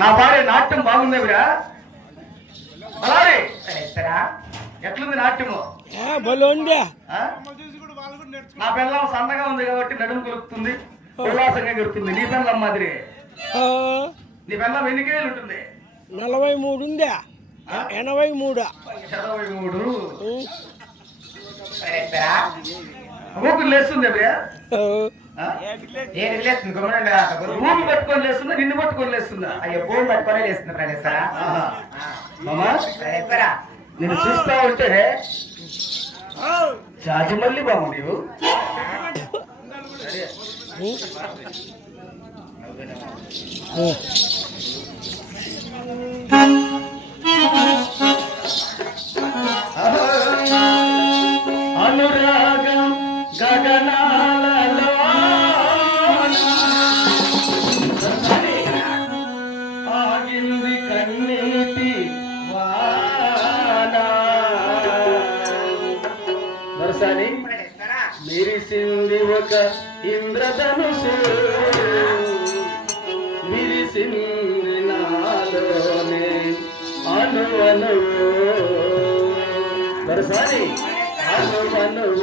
నా భార్య నాట్యం బాగుందేవిరా? అలాగే. ఎట్లుంది నాట్యము? నా పిల్లం సన్నగా ఉంది కాబట్టి నడుము కొలుపుతుంది ఉల్లాసంగా గడుపుతుంది నీ పిల్లం మాదిరి. ఆ, నీ పిల్లం ఎన్ని కేజీలు ఉంటుంది? నలభై మూడు ఉందే. ఎనభై మూడు. ఇరవై మూడు. ఊపిరి లేస్తుంది ఏది లేస్తుంది గుమ్మడి ఊపి పట్టుకొని లేస్తుందా నిన్ను పట్టుకొని లేస్తుందా అయ్యో భూమి పట్టుకొని లేస్తుంది ప్రణేస్తారా ఆహా. మామా? నేను చూస్తా ఉంటే చాచిమల్లి బాబు నీవు. ఉం. కానీ ఆ అనువు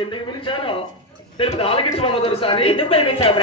ఎందుకు పిలిచానో? తెలుపు ఆలకించమో తెలుసా ఎందుకు పిలిపించావు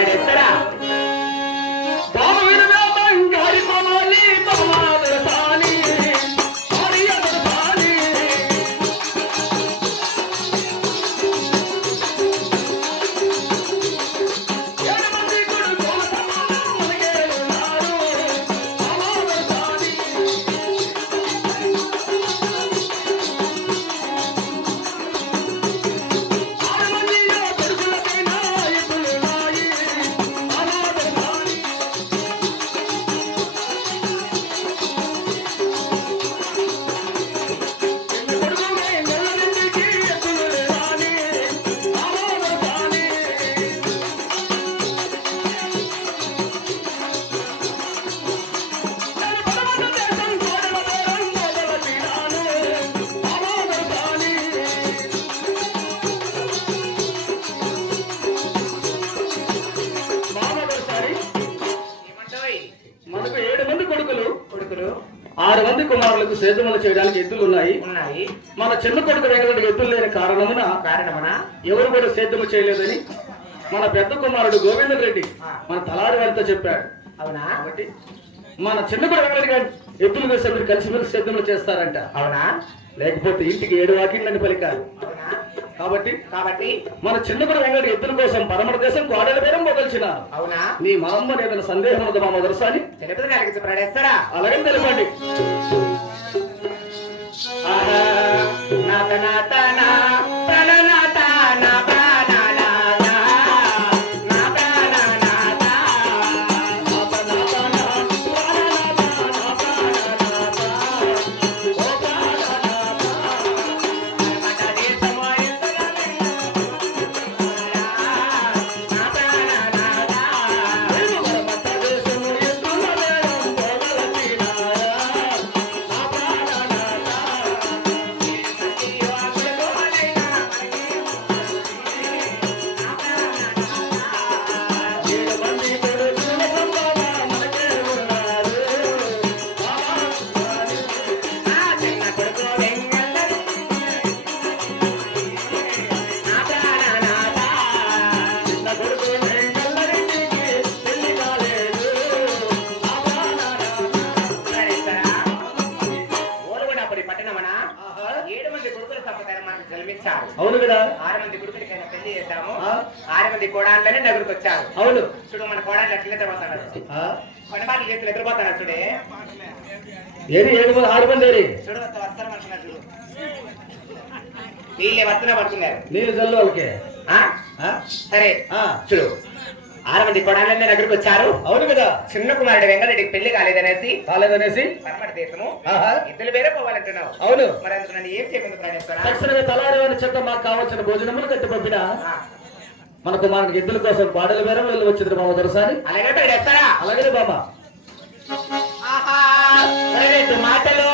కుమారులకు సేద్యములు చేయడానికి ఎద్దులు ఉన్నాయి. ఉన్నాయి. మన చిన్న కొడుకు వెంకటకి ఎద్దులు లేని కారణమున కారణమనా ఎవరు కూడా సేద్యము చేయలేదని మన పెద్ద కుమారుడు గోవింద రెడ్డి మన తలారి వారితో చెప్పాడు. అవునా? కాబట్టి మన చిన్న కొడుకు వెంకటకి ఎద్దులు వేస్తే మీరు కలిసిమెలిసి సేద్యములు చేస్తారంట. అవునా? లేకపోతే ఇంటికి ఏడు వాకిందని పలికారు. కాబట్టి కాబట్టి మన చిన్న కొడుకు వెంకట ఎద్దుల కోసం పరమర దేశం గోడల పేరం మొదల్చినారు అవునా? నీ మామ్మ ఏదైనా సందేహం ఉన్నది మా ప్రాణేశ్వరా అలాగే తెలపండి. నాత నా జన్మించారు. అవును కదా? ఆరు మంది కొడుకులకైనా పెళ్ళి చేశాము. ఆరు మంది కోడాళ్ళనే నగరికి వచ్చారు అవును. చూడు మన కోడాళ్ళు ఎట్లా నిద్రపోతాడు మాటలు చేసి నిద్రపోతాడు చూడే. ఏది ఏడు ఆరు మంది? చూడు వస్తారు అనుకున్నారు చూడు. వీళ్ళే వస్తున్నా పడుతున్నారు నీళ్ళు జల్లు వాళ్ళకి? సరే ఆ. చూడు. ఆరు మంది కోడాళ్ళనే నగరికి వచ్చారు. అవును కదా. చిన్న కుమారుడు వెంకటరెడ్డికి పెళ్ళి కాలేదనేసి. కాలేదనేసి? పరమటి దేశము. ఇద్దరు వేరే పోవాలంటున్నావు. అవును. మరి అందుకు నన్ను ఏం చేయకుండా తక్షణమే తలారి వారి చెత్త మాకు కావాల్సిన భోజనములు కట్టి పంపిన. మన కుమారుడికి ఎద్దుల కోసం పాడల బేరం వెళ్ళి వచ్చింది మా మొదటిసారి అలాగే అలాగే బాబా మాటలు